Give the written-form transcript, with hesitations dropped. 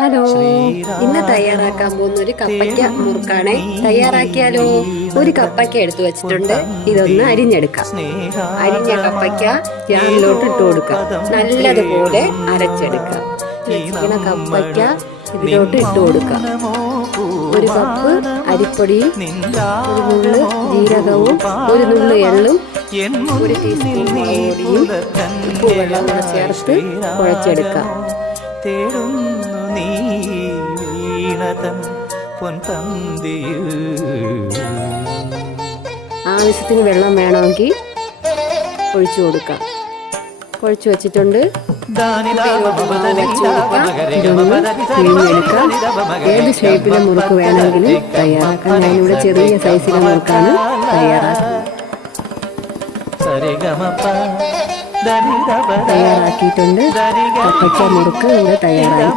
Hello, ഇന്ന് തയ്യാറാക്കാൻ പോകുന്ന ഒരു കപ്പയ്ക്ക മുറുക്കാണേ. തയ്യാറാക്കിയാലോ? ഒരു കപ്പയ്ക്ക എടുത്തു വെച്ചിട്ടുണ്ട്. ഇതൊന്ന് അരിഞ്ഞെടുക്കാം. അരിഞ്ഞ കപ്പയ്ക്ക ജാറിലോട്ട് ഇട്ട് കൊടുക്കാം. നല്ലതുപോലെ അരച്ചെടുക്കാം. വെച്ചിരിക്കണ കപ്പയ്ക്ക ഇതിലോട്ട് ഇട്ട് കൊടുക്കാം. ഒരു കപ്പ് അരിപ്പൊടിയും ഒരു നുള്ളു ജീരകവും ഒരു നുള്ളു എള്ളും ഒരു ടീസ്പൂൺ മുളക് പൊടിയും ഉപ്പ് വെള്ളം കൂടെ ചേർത്ത് കുഴച്ചെടുക്കാം. ആവശ്യത്തിന് വെള്ളം വേണമെങ്കിൽ ഒഴിച്ചു കൊടുക്കാം. കുഴച്ചു വെച്ചിട്ടുണ്ട്. ഇതൊന്ന് പിഴിഞ്ഞെടുക്കാം. ഏത് ഷേപ്പിലെ മുറുക്ക് വേണമെങ്കിലും തയ്യാറാക്കാം. ഞാനിവിടെ ചെറിയ സൈസിലെ മുറുക്കാണ് തയ്യാറാക്കിയിട്ടുണ്ട്. കപ്പയ്ക്ക മുറുക്ക് ഇവിടെ തയ്യാറായി.